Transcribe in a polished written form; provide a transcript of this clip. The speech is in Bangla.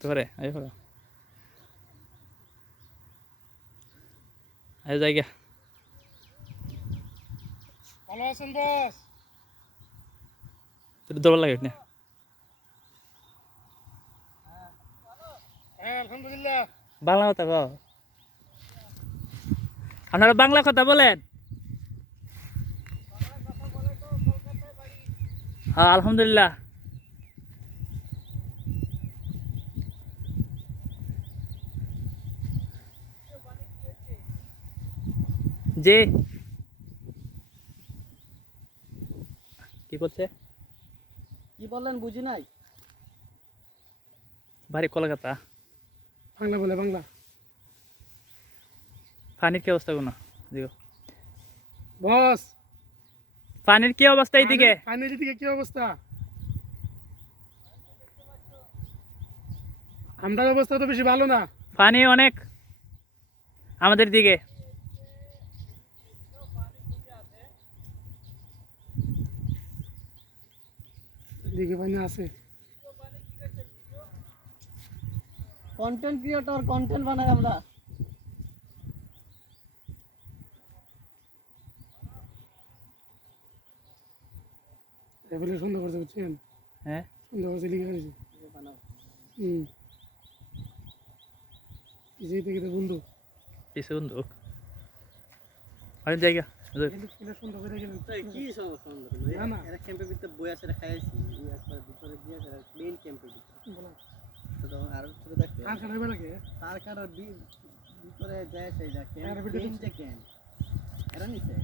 লাগতে পারে আয় জায়গা ভালো আছেন বস? তোর দৌড় লাগে না হ্যাঁ আলহামদুলিল্লাহ। বাংলা কথা কও আপনারা বাংলা কথা বলেন হ্যাঁ আলহামদুলিল্লাহ জি কি বলছে কি বললেন বুঝি নাই। বাড়ি কলকাতা বাংলা বলে বাংলা। পানির কি অবস্থা কোনো দিগো বস পানির কি অবস্থা এইদিকে পানির দিকে কি অবস্থা? আমরার অবস্থা তো বেশি ভালো না। পানি অনেক আমাদের দিকে দিকে পানি আছে। কন্টেন্ট ক্রিয়েটর, কন্টেন্ট বানাই আমরা। এবারে সন্ধ্যা করতে বুঝছেন? হ্যাঁ সন্ধ্যা করতে লিখে ফেলেছি। এই থেকে বন্ধু কিছু বন্দুক অনেক জায়গা সন্ধ্যা করে গেলেন কি সমস্যা না না এরা ক্যাম্পের ভিতরে বই আছে খাইছি একবার ভিতরে দিয়ে মেইন ক্যাম্পের ভিতরে বলো তো আর ছোট দেখতে আর খারাপ লাগে তার কারণ ভিতরে যায় সেই আর ভিতরে ক্যাম্প এরা নিচে